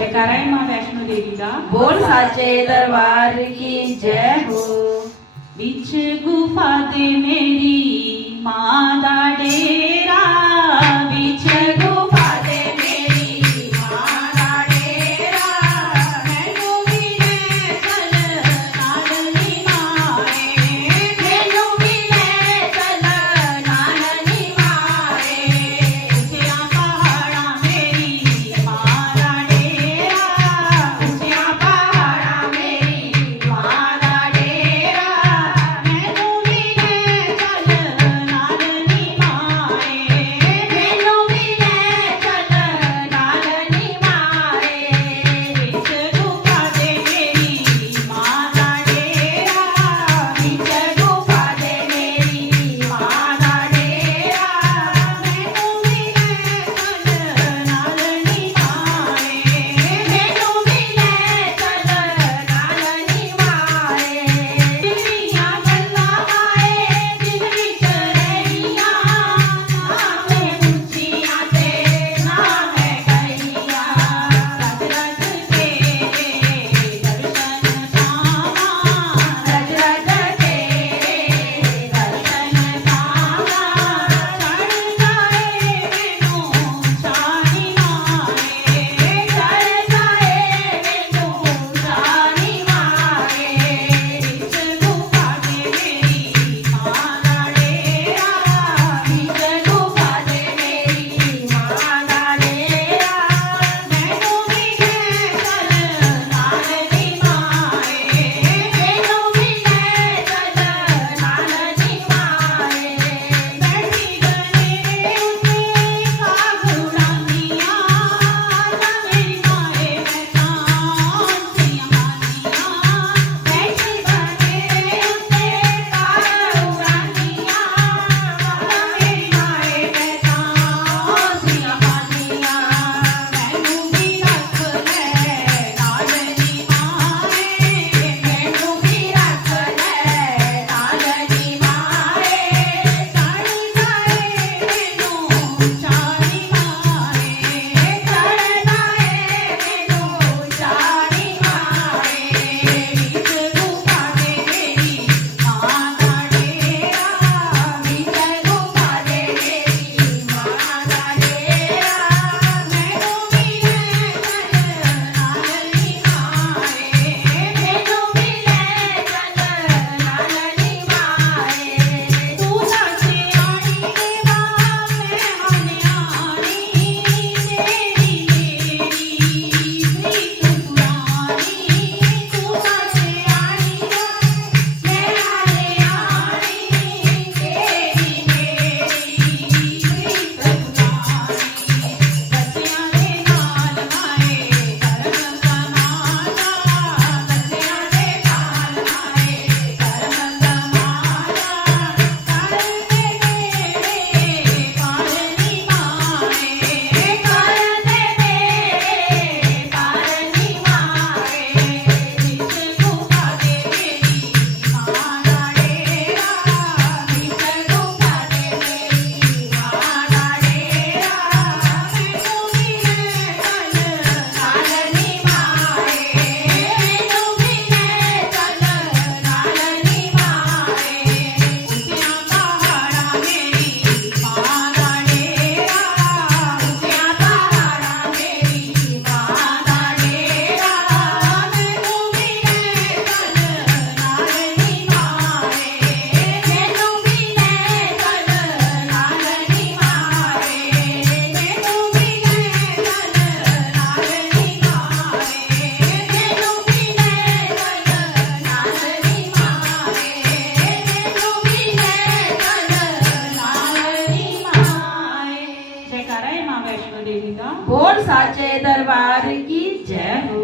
जयकारा है माँ वैष्णो देवी का। बोल साचे दरबार की जय हो। बिच गुफा दे मेरी माँ दा डेरा, बिच गुफा दे मेरी माँ दा डेरा, मैनू भी ले चल नालनी माए, मैनू भी ले चल नालनी माए, ऊंचिया पहाड़ा मेरी माँ दा डेरा, ऊंचिया पहाड़ा मेरी माँ दा डेरा, मैनू भी ले चल नालनी माए, मैनू भी ले चल नालनी माए, बिच गुफा दे मेरी माँ दा डेरा, बिच गुफा दे मेरी माँ दा डेरा, मैनू भी ले चल नालनी माए, मैनू भी ले चल नालनी माए, दिलियां गल्लां आए दिल विच रहियां, ना है ऊंचियां ते ना है गलियां, रज रज के दर्शन पावां, रज रज के दर्शन पावां, चढ़ जाए मैनू चानी माए, चढ़ जाए मैनू चानी माए, बिच गुफा दे मेरी माँ दा डेरा, बिच गुफा दे मेरी माँ दा डेरा, मैनू भी ले चल नालनी माए, मैनू भी ले चल नालनी माए, बैठी गनेरे उते काग उड़ांदियां, आजा मेरी माए मैं तां उड़दियां मानियां, बैठी गनेरे उते काग उड़ांदियां, आजा मेरी माए मैं तां उड़दियां मानियां, मैनू भी रख ले नालनी माए, मैनू भी रख ले नालनी माए, चढ़ जाए मैनू चानी माए, चढ़ जाए मैनू चानी माए, बिच गुफा दे मेरी माँ दा डेरा, बिच गुफा दे मेरी माँ दा डेरा, मैनू भी ले चल नालनी माए, मैनू भी ले चल नालनी माए, तू सच्चियाणी देवा मैं हनियाणी, तेरी मेरी प्रीत पुरानी, तू सच्चियाणी मैं हनियाणी, तेरी मेरी प्रीत पुरानी, बच्चियां दे नाल माए करम कमाना, बच्चियां दे नाल माए करम कमाना, कर दे मेरे पालनी माए, कर दे मेरे पालनी माए, बिच गुफा दे मेरी माँ दा डेरा, बिच गुफा दे मेरी माँ दा डेरा, मैनू भी ले चल नालनी माए, मैनू भी ले चल नालनी माए, ऊंचिया पहाड़ा मेरी माँ दा डेरा, ऊंचिया पहाड़ा मेरी माँ दा डेरा, मैनू भी ले चल नालनी माए, मैनू भी ले चल नालनी माए, मैनू भी ले चल नालनी माए, मैनू भी ले चल नालनी माए, मैनू भी ले चल नालनी माए। जयकारा है माँ वैष्णो देवी का। बोल साचे दरबार की जय हो।